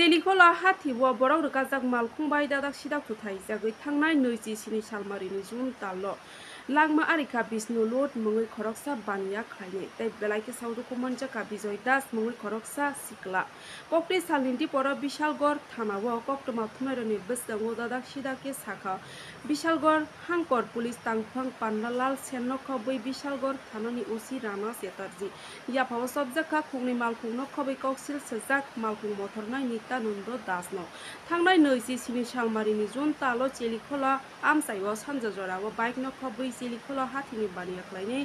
Celikhola hathiwa borok rukajak malkhungbai dadak sidak thuthai jagoi thangnai 27 salmarini jun talo langma arika Bishnu Lot mungoi khoroksa baniya khlaini tei belaike sauduko manjaka Bijoy Das mungoi khoroksa sikla kokti salninti poro Bishalgor thanao koktoma thunaroni bwskango dadak sidake sakha Bishalgor hangkor police tangphang Pannalal Sennokho bai Bishalgor thanani osi Rana Chetarji yapao sobjaka khungni malkhungno khobai koksil sajak malkhung mothornai Nita Nundo Dasno thangnai 27 salmarini jun talo Celikhola amsaio sanja jorao bike no khobai Celikhola hathini baniya khlaini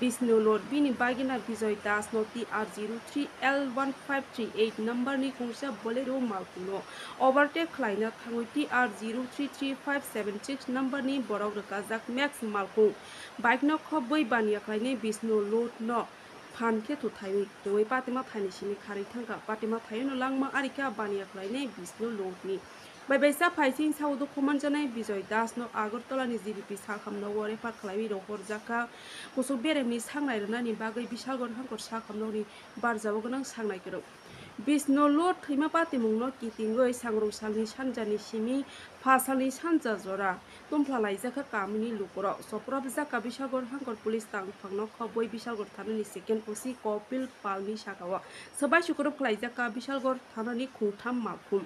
Bishnu Lot bini bagina Bijoy Das no TR03L1538 number ni kungsa bolero malkhungno overtake khlaina thangoi TR033576 number ni borok rukajak Max malkhung bike no khobai baniya khlaini Bishnu Lot no Phanke thuthai doi patima thani sini khari thangka patima thaino langma arika baniya khlaini Bishnu Lot ni Baisa Paising Saudu Kumanjanai Bijoy Das no Agartala ni GDP Sakhamno wore par khlai rohor jaka kusuk beremni sangnai rani bagai Bishalgor hangkor sakhamno ni barjabo gonang sangnai kero Bishnu Lot thima pati mungno kitingoi sangrung salni sanjani simi phasalni sanja jora tumplalai jaka kamini lukoro soprab jaka Bishalgor hangkor police tangphangno khoboi Bishalgor thanani second osi Kopil Palni sakawa sabai sukurop khlai jaka Bishalgor thanani khungtham malkhum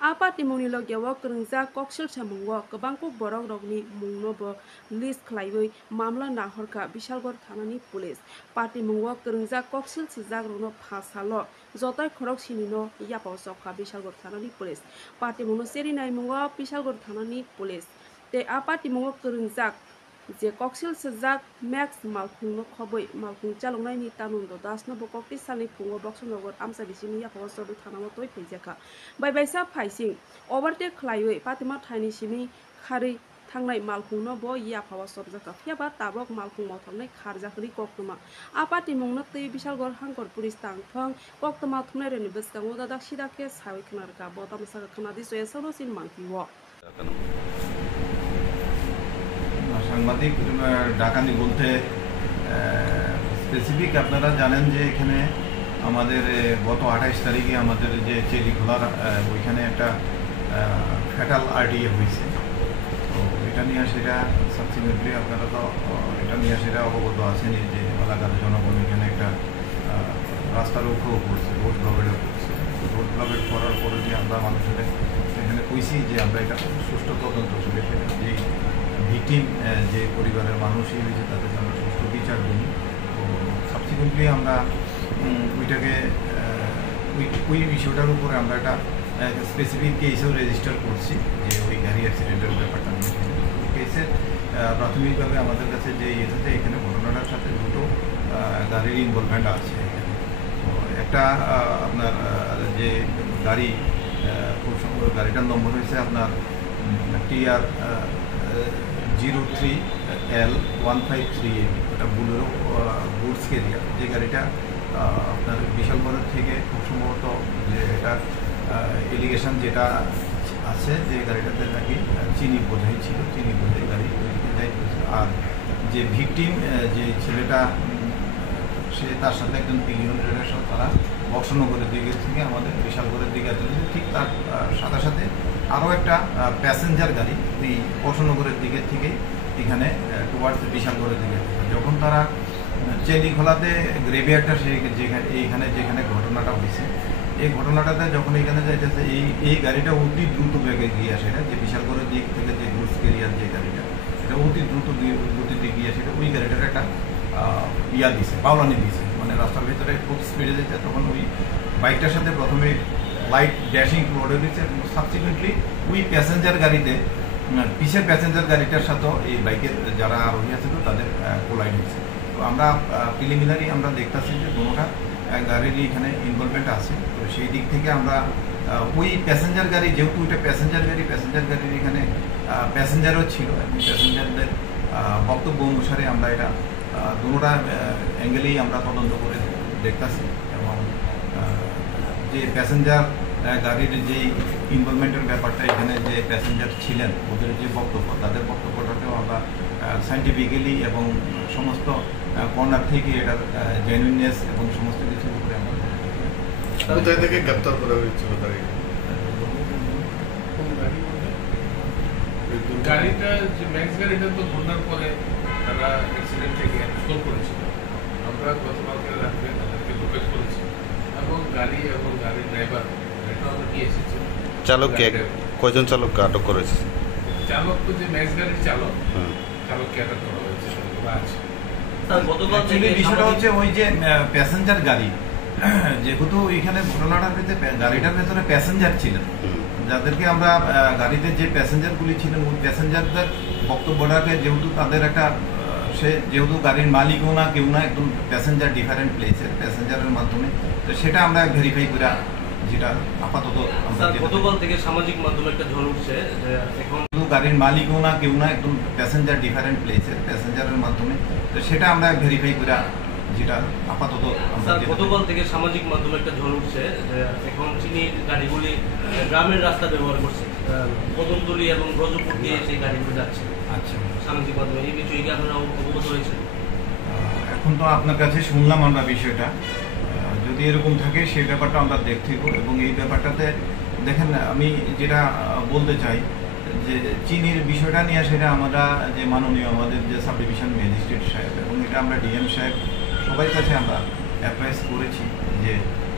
Apati mungni logyawa krungja koksil samungwa kobangko borok rokni mungno bo list khlaibai mamla nahorka Bishalgor thanani police party mungwa krungja koksil sijak rokno phasalo jotai khorok sinino yapao sokha Bishalgor thanani police party mungno serinai mungwa Bishalgor thanani police te apati mungwa krungjak je koksil sijak Max malkhungno khobai malkhung chalongnai Nita Nundo Das no bokokti salni phungo boxnogor amsa bisini yapao sodu thanamo toi phaijaka baisa phaising overtake khlaioi patima thaini simi khari thangnai malkhungno bo yapao sobjaka phiaba tabok malkhung mothornai kharjakri koktoma apati mungno tei Bishalgor hangkor police tangphang koktoma thunai reni bwskango dadak sidake sawi khnarka bo tamsaka khnadi soyasono sin mangpiwo সাংবাদিক ডাকানি বলতে specific আপনারা জানেন যে এখানে আমাদের গত 28 তারিখে আমাদের যে চেলিখোলার ওইখানে একটা ফ্যাটাল আরডিএ হয়েছে তো এটা নিয়ে সেটা সাবসিকুয়েন্টলি আপনারা তো এটা নিয়ে সেটা অবগত আছেন যে এলাকার জনগণ এখানে একটা রাস্তা রোকও করছে রোড ব্লকেটও করছে রোড ব্লকেট করার পরে যে আমরা মানুষের এখানে কইছি যে আমরা এটা সুষ্ঠু তদন্ত চলে যে ভিকটিম যে পরিবারের মানুষই হয়েছে তাদের আমরা সুষ্ঠু বিচার দিই তো সাবসিকুয়েন্টলি আমরা ওইটাকে ওই বিষয়টার উপরে আমরা একটা স্পেসিফিক কেসও রেজিস্টার করছি যে ওই গাড়ি অ্যাক্সিডেন্টের ব্যাপারটা নিয়ে ওই কেসের প্রাথমিকভাবে আমাদের কাছে যে এসেছে এখানে ঘটনাটার সাথে দুটো গাড়ির ইনভলভমেন্ট আছে এখানে তো একটা আপনার যে গাড়ি খুব সম্ভব গাড়িটার নম্বর হয়েছে আপনার TR03L1538 ওটা বুলেরো গুডস ক্যারিয়ার যে গাড়িটা আপনার বিশালগড়ের থেকে খুব সম্ভবত যে এটা এলিগেশন যেটা আছে যে গাড়িটাতে নাকি চিনি বোঝাই ছিল চিনি বোঝাই গাড়ি যাই আর যে ভিকটিম যে ছেলেটা সে তার সাথে একজন পিলিয়নের সাথে তারা বক্সনগরের দিকে থেকে আমাদের বিশালগড়ের দিকে চলেছে ঠিক তার সাথে সাথে আরও একটা প্যাসেঞ্জার গাড়ি ওই বক্সনগরের দিকে থেকে এখানে টুয়ার্ডস বিশালগড়ের দিকে যখন তারা চেলিখোলাতে গ্রেভিয়ারটা এইখানে যেখানে ঘটনাটা হয়েছে এই ঘটনাটাতে যখন এখানে যাইতেছে এই গাড়িটা অতি দ্রুত বেগে গিয়ে আসে যে বিশালগড়ের দিক থেকে যে গুডস ক্যারিয়ার যে গাড়িটা এটা অতি দ্রুত গতিতে গিয়ে আসে ওই গাড়িটার একটা দিছে বাউলানি দিছে মানে রাস্তার ভিতরে খুব স্পিডে যেতে তখন ওই বাইকটার সাথে প্রথমে লাইট ড্যাশিং রোডে দিচ্ছে সাবসিকুয়েন্টলি ওই প্যাসেঞ্জার গাড়িতে পিছের প্যাসেঞ্জার গাড়িটার সাথেও এই বাইকের যারা আরোহী আছে তো তাদের কোলাইড হয়েছে তো আমরা প্রিলিমিনারি আমরা দেখতেছি যে দুটোটা গাড়িরই এখানে ইনভলভমেন্ট আছে তো সেই দিক থেকে আমরা ওই প্যাসেঞ্জার গাড়ি যেহেতু ওইটা প্যাসেঞ্জার গাড়ির এখানে প্যাসেঞ্জারও ছিল প্যাসেঞ্জারদের বক্তব্য অনুসারে আমরা এটা দুটোটা অ্যাঙ্গেলেই আমরা তদন্ত করে দেখতেছি এবং যে প্যাসেঞ্জার গাড়ির যে ইনভলভমেন্টের ব্যাপারটা এখানে যে প্যাসেঞ্জার ছিলেন ওদের যে বক্তব্য তাদের বক্তব্যটাকেও আমরা সায়েন্টিফিক্যালি এবং সমস্ত কর্নার থেকে এটার জেনুইননেস এবং সমস্ত কিছুর উপরে আমরা কোথায় থেকে গ্রেপ্তার করা হয়েছিল এরকম গাড়ি বলতে গাড়িটা যে ম্যাক্স গাড়িটা তো ঘটনার পরে তারা অ্যাক্সিডেন্ট থেকে স্টোর করেছিল। আমরা গতকালকে রাত্রে তাদেরকে লোকেট করেছি এবং গাড়ি এবং গাড়ির ড্রাইভার এটা আমরা নিয়ে এসেছি। চালককে কয়জন চালককে আটক করেছে? চালক তো যে ম্যাক্স গাড়ির চালককে আটক করা হয়েছে, সবগুলো আছে। বিষয়টা হচ্ছে ওই যে প্যাসেঞ্জার গাড়ি, যেহেতু এখানে ঘটনাটার ভিতরে গাড়িটার ভেতরে প্যাসেঞ্জার ছিলেন, যাদেরকে আমরা গাড়িতে যে প্যাসেঞ্জারগুলি ছিলেন ওই প্যাসেঞ্জারদের বক্তব্যটাকে যেহেতু তাদের একটা যেহেতু গাড়ির মালিকও না কেউ না, একদম প্যাসেঞ্জার ডিফারেন্ট প্লেসের প্যাসেঞ্জারের মাধ্যমে, তো সেটা আমরা ভেরিফাই করে যেটা আপাতত গতকাল থেকে সামাজিক মাধ্যমে একটা ঝড় উঠছে যে এখন গাড়ির মালিকও না কেউ না, একদম প্যাসেঞ্জার ডিফারেন্ট প্লেসের প্যাসেঞ্জারের মাধ্যমে, তো সেটা আমরা ভেরিফাই করে যেটা আপাতত গতকাল থেকে সামাজিক মাধ্যমে একটা ঝড় উঠছে যে এখন চিনির গাড়িগুলি গ্রামের রাস্তা ব্যবহার করছে, কদমতলী এবং ব্রজপুর দিয়ে সেই গাড়িগুলো যাচ্ছে। আচ্ছা, সামাজিক মাধ্যমে এই বিষয়ে কি আপনারা অবগত হয়েছে? এখন তো আপনার কাছে শুনলাম আমরা বিষয়টা, যদি এরকম থাকে সেই ব্যাপারটা আমরা দেখতে এবং এই ব্যাপারটাতে দেখেন আমি যেটা বলতে চাই যে চিনির বিষয়টা নিয়ে সেটা আমরা যে মাননীয় আমাদের যে সাব ডিভিশন ম্যাজিস্ট্রেট সাহেব এবং এটা আমরা ডিএম সাহেব সবাই কাছে আমরা অ্যাডভাইস করেছি যে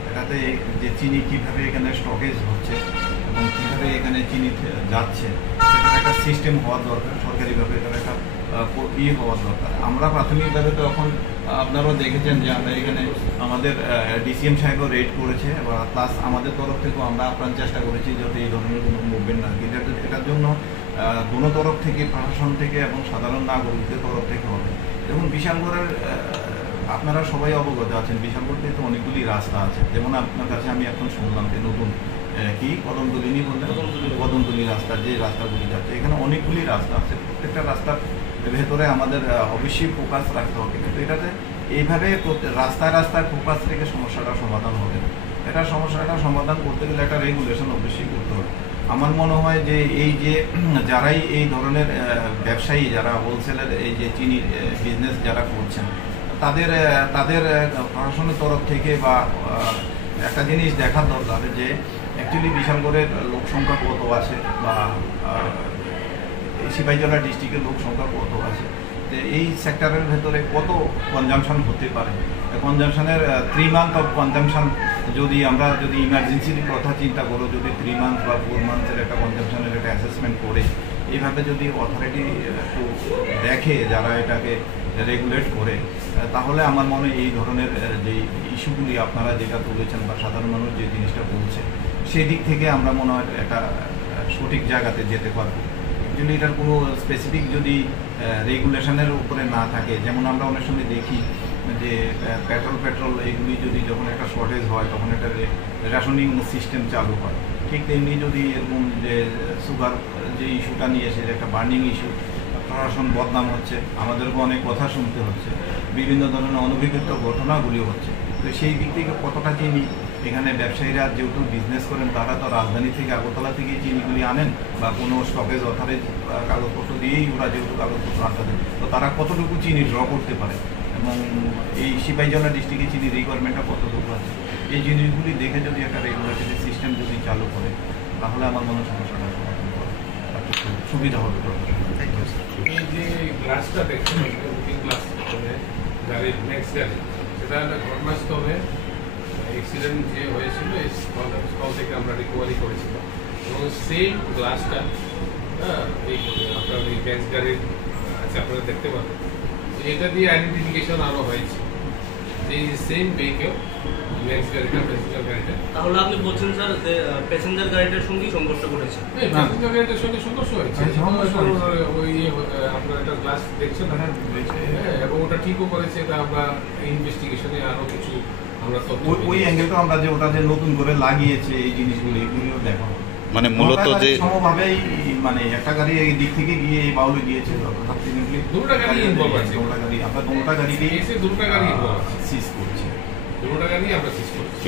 এটাতে যে চিনি কীভাবে এখানে স্টকেজ হচ্ছে এবং কীভাবে এখানে চিনি যাচ্ছে সেটার একটা সিস্টেম হওয়ার দরকার, সরকারিভাবে এটার একটা হওয়ার দরকার। আমরা প্রাথমিকভাবে তো এখন আপনারাও দেখেছেন যে আমরা এখানে আমাদের ডিসিএম সাহেবও রেড করেছে বা প্লাস আমাদের তরফ থেকেও আমরা আপ্রাণ চেষ্টা করেছি যাতে এই ধরনের কোনো মুভমেন্ট না থাকে। এটার জন্য দোনো তরফ থেকে, প্রশাসন থেকে এবং সাধারণ নাগরিকদের তরফ থেকে হবে। এবং বিশালগড়ের আপনারা সবাই অবগত আছেন, বিশালগড়তে তো অনেকগুলি রাস্তা আছে, যেমন আপনার কাছে আমি এখন শুনলাম যে নতুন কি কদমতলী বললেন, কদমতলী রাস্তা যে রাস্তাগুলি যাচ্ছে, এখানে অনেকগুলি রাস্তা আছে। প্রত্যেকটা রাস্তার ভেতরে আমাদের অবশ্যই ফোকাস রাখতে হবে, কিন্তু এটাতে এইভাবে রাস্তায় ফোকাস রেখে সমস্যাটা সমাধান হবে না। সমস্যাটা সমাধান করতে গেলে একটা রেগুলেশন অবশ্যই করতে হবে। আমার মনে হয় যে এই যে যারাই এই ধরনের ব্যবসায়ী যারা হোলসেলের এই যে চিনির বিজনেস যারা করছেন তাদের প্রশাসনের তরফ থেকে বা একটা জিনিস দেখার দরকার যে অ্যাকচুয়ালি বিশালগড়ের লোক সংখ্যা কত আছে বা সিপাহীজলা ডিস্ট্রিক্টের লোক সংখ্যা কত আছে, যে এই সেক্টরের ভেতরে কত কনজামশন হতে পারে। কনজামশনের 3 মান্থ অফ কনজামশন যদি আমরা ইমার্জেন্সির কথা চিন্তা করো, যদি 3 মান্থ বা 4 মান্থের একটা কনজামশনের একটা অ্যাসেসমেন্ট করে এইভাবে যদি অথরিটি একটু দেখে যারা এটাকে রেগুলেট করে, তাহলে আমার মনে হয় এই ধরনের যে ইস্যুগুলি আপনারা যেটা তুলেছেন বা সাধারণ মানুষ যে জিনিসটা বলছে সেই দিক থেকে আমরা মনে হয় একটা সঠিক জায়গাতে যেতে পারবো। যদি এটার কোনো স্পেসিফিক যদি রেগুলেশনের উপরে না থাকে, যেমন আমরা অনেক সময় দেখি যে পেট্রোল এইগুলি যদি যখন একটা শর্টেজ হয় তখন একটা রেশনিং সিস্টেম চালু হয়, ঠিক তেমনি যদি এরকম যে সুগার যে ইস্যুটা নিয়ে এসে একটা বার্নিং ইস্যু, প্রশাসন বদনাম হচ্ছে, আমাদেরকে অনেক কথা শুনতে হচ্ছে, বিভিন্ন ধরনের অনভিজ্ঞত ঘটনাগুলি হচ্ছে, তো সেই দিক থেকে কতটা চিনি এখানে ব্যবসায়ীরা যেহেতু বিজনেস করেন তারা তো রাজধানী থেকে আগরতলা থেকে চিনিগুলি আনেন বা কোনো স্টকেজ অথরিটির কাগজপত্র দিয়েই ওরা যেহেতু কাগজপত্র আনতে, তো তারা কতটুকু চিনি ড্র করতে পারে এবং এই সিপাহীজলা ডিস্ট্রিক্টে চিনি রিকোয়ারমেন্টটা কতটুকু আছে, এই জিনিসগুলি দেখে যদি একটা রেগুলেটরি সিস্টেম যদি চালু করে তাহলে আমার মনে হয় সমস্যাটা সমাধান করা সুবিধা হবে। এই যে গ্লাসটা দেখছেন বুকিং গ্লাস গাড়ির নেক্সট গাড়ি, সেটা একটা ঘটনাস্থলে অ্যাক্সিডেন্ট যে হয়েছিল এই স্থল থেকে আমরা রিকভারি করেছিলাম এবং সেম গ্লাসটা এই আপনার ওই নেক্সট গাড়ির আছে আপনারা দেখতে পাবেন, এটা দিয়ে আইডেন্টিফিকেশন আরও হয়েছে যে সেম ভেহিকেল নেক্সট গাড়িটা প্যাসেঞ্জার গাড়িটা। তাহলে আপনি বলছেন স্যার যে প্যাসেঞ্জার গাড়িটার সঙ্গেই সংঘর্ষ করেছে? প্যাসেঞ্জার গাড়িটার সঙ্গে সংঘর্ষ হয়েছে, ওই আপনার একটা গ্লাস দেখছেন এবং ওটা ঠিকও করেছে, এটা আমরা ইনভেস্টিগেশনে আরও কিছু আমরা ওই অ্যাঙ্গেলটা আমরা যে ওটা যে নতুন করে লাগিয়েছে এই জিনিসগুলো এগুলিও দেখা মানে মূলত যে সমভাবেই মানে একটা গাড়ি এই দিক থেকে গিয়ে এই বাউলে গিয়েছে, দুটো গাড়ি ইনভলভ আছে, আমরা দুটো গাড়ি দিয়ে দুটো গাড়ি সিজ করছি, দুটো গাড়ি আমরা সিজ করছি।